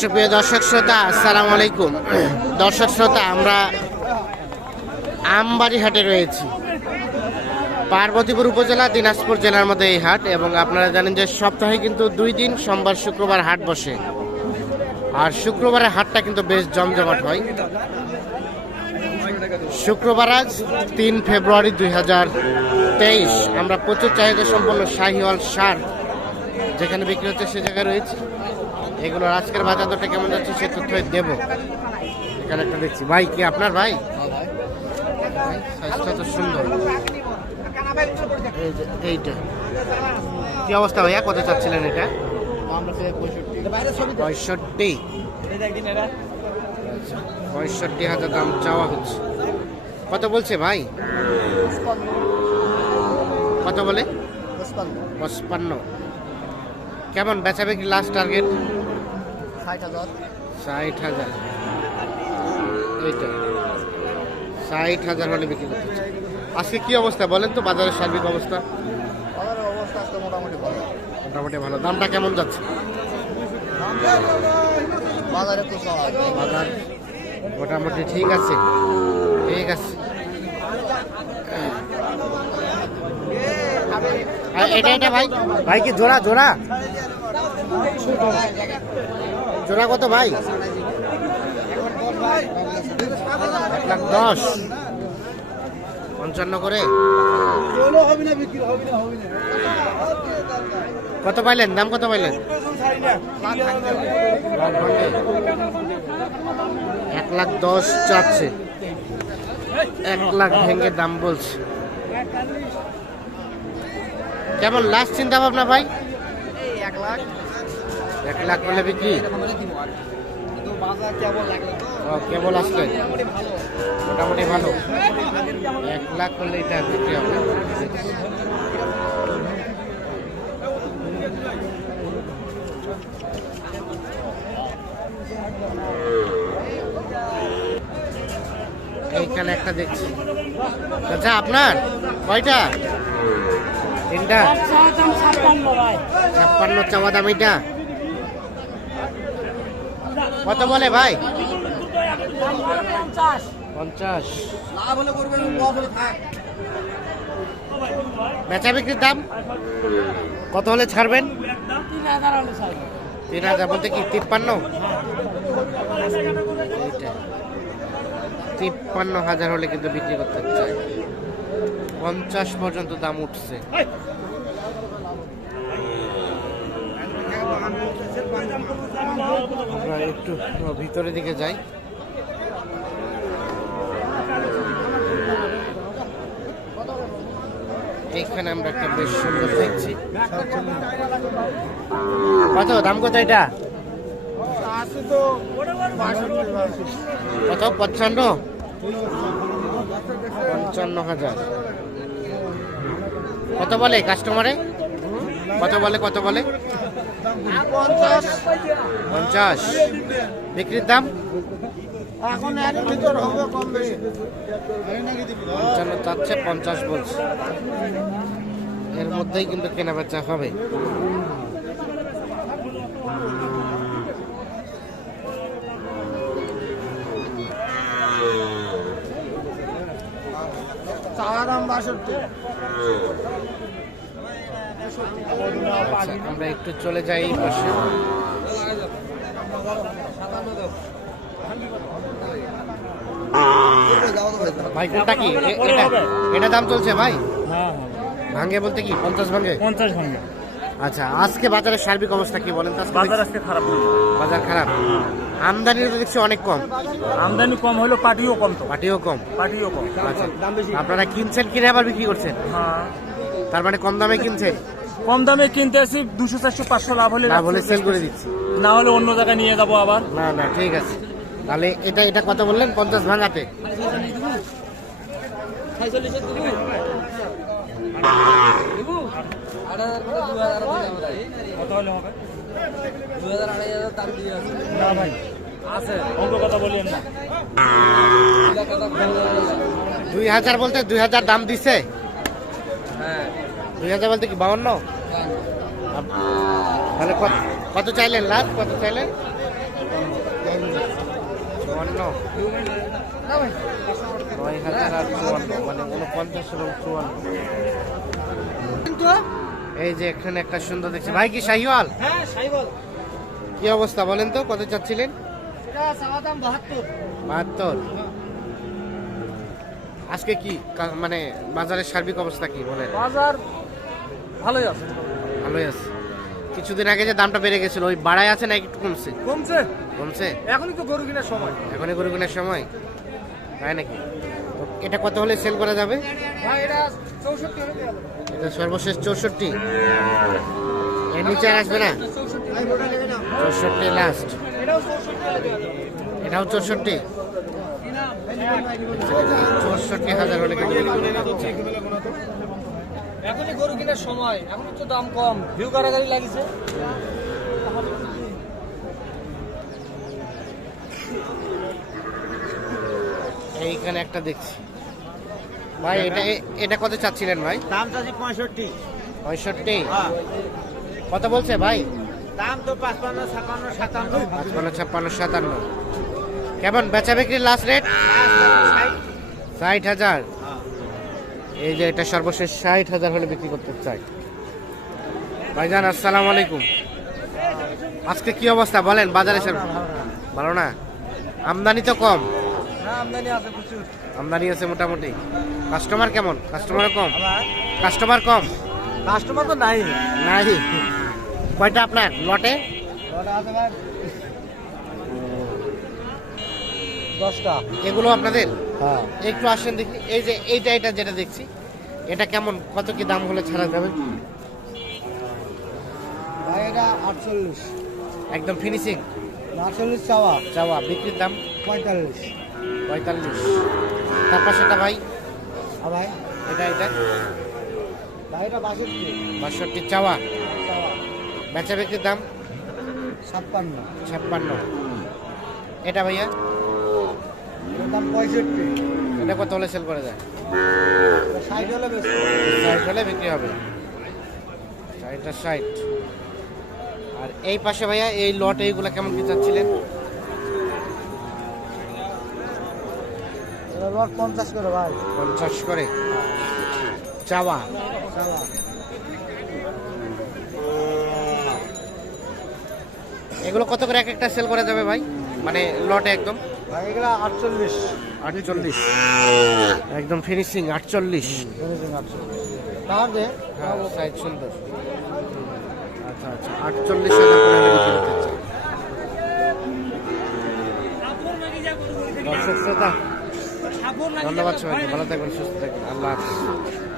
সুপ্রিয় দর্শক শ্রোতা, আসসালামু আলাইকুম। দর্শক শ্রোতা, আমরা আমবাড়ি হাটে রয়েছি। পার্বতীপুর উপজেলা, দিনাজপুর জেলার মধ্যে এই হাট এবং আপনারা জানেন যে সপ্তাহে কিন্তু দুই দিন, সোমবার, শুক্রবার হাট বসে। আর শুক্রবারের হাটটা কিন্তু বেশ জমজমাট হয়। শুক্রবার আজ তিন ফেব্রুয়ারি দুই হাজার তেইশ। আমরা প্রচুর চাহিদা সম্পন্ন শাহিওয়াল সার যেখানে বিক্রি হচ্ছে সে জায়গায় রয়েছে। এগুলোর আজকের বাজার দরটা কেমন যাচ্ছে সে তথ্য দেব। এখানে একটা দেখছি। ভাই, কি আপনার ভাই? সাইজটা তো সুন্দর। এইটা। কি অবস্থা ভাইয়া? কত চাচ্ছিলেন এটা? পঁয়ষট্টি। পঁয়ষট্টি হাজার দাম চাওয়া হচ্ছে। কত বলছে ভাই? কত বলে? পঁচপান্ন। কেমন বেচা বিক্রি লাস্ট টার্গেট ষাট হাজার। এইটা। ষাট হাজার হলে বিক্রি করতে আজকে কি অবস্থা বলেন তো বাজারের সার্বিক অবস্থা? অবস্থা মোটামুটি ভালো। মোটামুটি ভালো। দামটা কেমন যাচ্ছে? বাজারে তো বাজার মোটামুটি ঠিক আছে। ঠিক আছে। এটা এটা ভাই। ভাই কি জোড়া জোড়া? জোড়া কত ভাই? দশ। পঞ্চান্ন করে। কত পাইলেন? দাম কত পাইলেন? এক লাখ দশ চাচ্ছে। এক লাখ ভেঙে দাম বলছে। কেমন? লাস্ট চিন্তা ভাবনা ভাই? এক লাখ। এক লাখ লাগল তো ও, কেবল আসলে মোটামুটি ভালো। এক লাখ করলে এটা বিক্রি হবে। এইখানে একটা দেখছি। আচ্ছা আপনার? কয়টা? তিনটা? ছাপ্পান্ন চাওয়া দাম এটা। কত বলে ভাই? পঞ্চাশ। বেচা বিক্রির দাম? কত হলে ছাড়বেন? তিন হাজার বলতে কি তিপ্পান্ন? তিপ্পান্ন হাজার হলে কিন্তু বিক্রি করতে চাই পঞ্চাশ পর্যন্ত দাম উঠছে। আমরা একটু ভিতরের দিকে যাই। এইখানে আমরা একটা বেশ সুন্দর দেখছি। কত? দাম কত এটা? কত? পঞ্চান্ন? পঞ্চান্ন হাজার। কত বলে কাস্টমারে কত বলে? কত বলে? পঞ্চাশ। বিক্রির দাম? এখন এর ভিতর হবে কম বেশি। পঞ্চান্ন চাচ্ছে পঞ্চাশ বলছে। এর মধ্যেই কিন্তু কেনা বেচা হবে। চার বাষট্টি। আমরা একটু চলে যাই পাশে। ভাই কোনটা কি? এটা? দাম চলছে ভাই? ভাঙ্গে বলতে কি? পঞ্চাশ ভাঙ্গে পঞ্চাশ ভাঙে। আচ্ছা আজকে বাজারের সার্বিক অবস্থা কি বলেন? বাজার আজকে খারাপ বাজার খারাপ? আমদানি তো দেখছি অনেক কম। আমদানি কম হলো পাটিও কম তো। পাটিও কম। পাটিও কম। আচ্ছা আপনারা কিনছেন কিনে আবার বিক্রি করছেন? হ্যাঁ। তার মানে কম দামে কিনছেন? কম দামে কিনতে আসি দুশো চারশো পাঁচশো লাভ হলে লাভ হলে সেল করে দিচ্ছি। না হলে অন্য জায়গায় নিয়ে যাব আবার। না না ঠিক আছে। তাহলে এটা এটা কত বললেন? পঞ্চাশ ভাঙাতে কত হলে হবে না ভাই আছে অঙ্ক কথা বলিয়েন না দুই হাজার বলতে দুই হাজার দাম দিছে? দুই হাজার বলতে কি বাউন্ন? তাহলে কত চাইলেন লাস্ট কত চাইলেন? চুয়ান্ন। নয় হাজার আর চুয়ান্ন মানে উনপঞ্চাশ এবং চুয়ান্ন। এই যে এখানে একটা সুন্দর দেখছি। ভাই কি শাহিওয়াল? হ্যাঁ কি অবস্থা বলেন তো কত চাচ্ছিলেন? বাহাত্তর। বাহাত্তর। আজকে কি মানে বাজারের সার্বিক অবস্থা কি বলেন? বাজার ভালোই আছে ভালোই আছে কিছুদিন আগে যে দামটা বেড়ে গেছিল ওই বাড়ায় আছে না একটু কমছে কমছে কমছে এখনই তো গরু কেনার সময় এখনই গরু কেনার সময় তাই নাকি এটা কত হলে সেল করা যাবে এটা সর্বশেষ চৌষট্টি এর নিচে আর আসবে না চৌষট্টি লাস্ট এটাও চৌষট্টি চৌষট্টি হাজার হলে কিন্তু বিক্রি করা যাচ্ছে। এখনই গরু কেনার সময়। এখনই তো দাম কম। ভিউ কারাগারি লাগিছে। এইখানে একটা দেখছি। ভাই এটা এটা কত চাচ্ছিলেন ভাই? দাম চাচ্ছি পঁয়ষট্টি। পঁয়ষট্টি? হ্যাঁ। কত বলছে ভাই? দাম তো পাঁচপান্ন ছাপান্ন সাতান্ন। পাঁচপান্ন ছাপ্পান্ন সাতান্ন। কেমন? বেচা বিক্রির লাস্ট রেট ষাট হাজার। এই যে এটা সর্বশেষ ষাট হাজার হলে বিক্রি করতে চাই। ভাইজান আসসালামু আলাইকুম। আজকে কি অবস্থা? বলেন বাজারে সব ভালো না? আমদানি তো কম। আমদানি আছে মোটামুটি। কাস্টমার কেমন? কাস্টমার কম? কাস্টমার কম? কাস্টমার তো নাই। নাই? কয়টা আপনার? লটে? দশটা। এগুলো আপনাদের? হ্যাঁ একটু আসেন দেখি। এই যে এইটা এটা যেটা দেখছি এটা কেমন? কত কি দাম হলে ছাড়া যাবে? ভাই এটা আটচল্লিশ। একদম ফিনিশিং আটচল্লিশ চাওয়া। চাওয়া। বিক্রির দাম? পঁয়তাল্লিশ। পঁয়তাল্লিশ। তার পাশেটা ভাই? ভাই? এটা এটা? ভাই এটা বাষট্টি। বাষট্টি চাওয়া। চাওয়া। বেচা বিক্রির দাম? ছাপ্পান্ন। ছাপ্পান্ন। এটা ভাইয়া? দাম পঁয়ষট্টি। এটা কত হলে সেল করে যায়? ষাট হলে ষাট হলে বিক্রি হবে। ষাটটা ষাট। আর এই পাশে ভাইয়া এই লট এইগুলো কেমন কি চাচ্ছিলেন? লট পঞ্চাশ করে ভাই। পঞ্চাশ করে? চাওয়া? চাওয়া। এগুলো কত করে এক একটা সেল করা যাবে ভাই? মানে লটে একদম? আটচল্লিশ। আটচল্লিশ। একদম ফিনিশিং আটচল্লিশ। তার দে হ্যাঁ সাইজ সুন্দর। আচ্ছা আচ্ছা আটচল্লিশ হাজার দর্শক শ্রোতা ধন্যবাদ সবাইকে ভালো থাকবেন সুস্থ থাকবেন আল্লাহ হাফিজ।